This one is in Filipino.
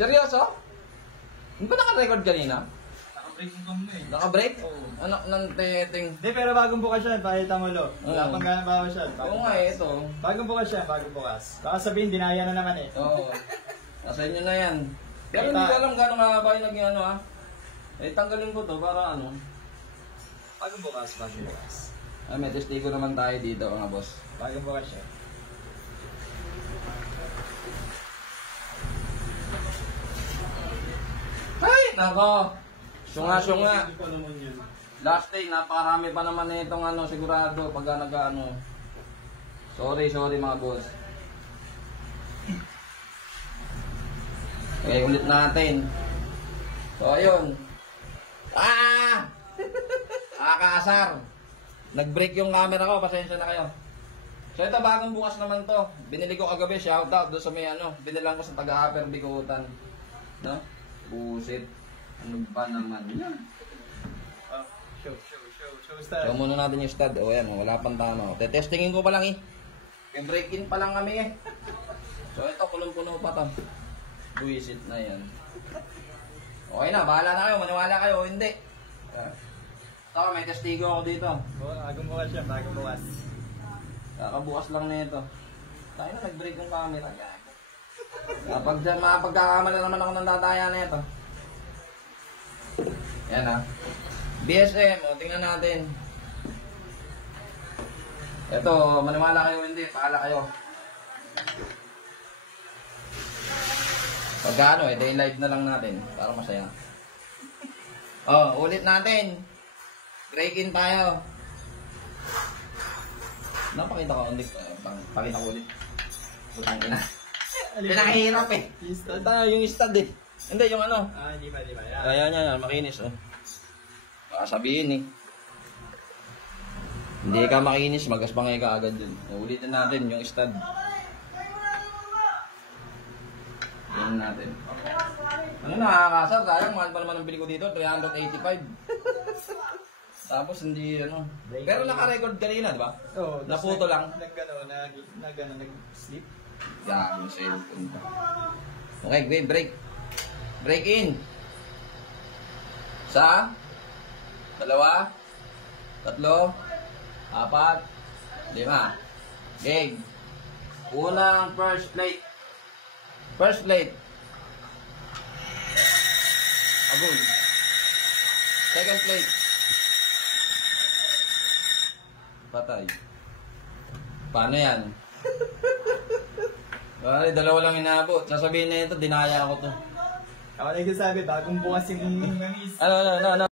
Seryoso? Hindi ba naka-record kanina? Naka-break yung cam mo eh. Naka-break? Oo. Ano, nang teting? Hindi, pero bagong bukas yan. Pakita mo, Lo. Wala pang ganang bawas yan. Oo nga eh, ito. Bagong bukas yan, bagong bukas. Baka sabihin, dinaya na naman eh. Oo. Nasa inyo na yan. Pero hindi ko alam gano'ng mahaba yung naging ano ha. Eh, tanggalin ko to para ano. Bagong bukas, bagong bukas. Ay, may testigo naman tayo dito mga boss. Bagong bukas yan. Ay, nako. Sunga-sunga. Hindi pa naman yun. Last thing, napakarami pa naman na itong ano, sigurado pagka nag-ano. Sorry mga boss. Okay, ulit natin. So, ayun. Nakakaasar. Nag-break yung camera ko, pasensya na kayo. So, ito bagong bukas naman to. Binili ko kagabi, shoutout doon sa may ano. Binilang ko sa taga-Upper Bikutan. No? Busit. Ano ba naman yan? Oh, show style. So, muna natin yung stud. O, yan, wala pang tama. Tetestingin ko pa lang eh. May break-in pa lang kami eh. So, ito, kulong-puno pa to. Buisit na yan. Okay na, bahala na kayo. Maniwala kayo o hindi. Ito, may testigo ako dito. Bagong bukas yan, bagong bukas. Kakabukas lang nito. Tayo na, nag-break yung camera. Kapag dyan, mapagkakamala naman ako ng tataya na ito. Yan ha. BSM, o, tingnan natin. Ito, maniwala kayo hindi, paala kayo. Pagka ano eh, day live na lang natin, para masaya. Oh, ulit natin. Break-in tayo. Napakita ko ulit. Pakita ko ulit. Butang ina. Pinakahirap eh. Yung stud? Yung stud eh. Hindi, yung ano. Hindi ba. Kaya yan, makinis oh. Baka sabihin eh. Hindi ka makinis, magaspangay ka agad dun. Ulitin natin yung stud. Yan natin. Ano nakakasar? Sayang, mahal pa naman ang bili ko dito, 385. Tapos hindi ano. Pero naka-record kanina, di ba? Oo. Naputo lang. Nag-sleep. Yan, yung cellphone ko. Okay, break. Break in. Sa 2, 3, 4, 5. Gig. Unang first plate. First plate. Agul. Second plate. Patay. Paano yan? Bali, dalawa lang inaabot. Sasabihin na ito, dinaya ako to. Ako na yung sabi, bagong bukas yung Ano?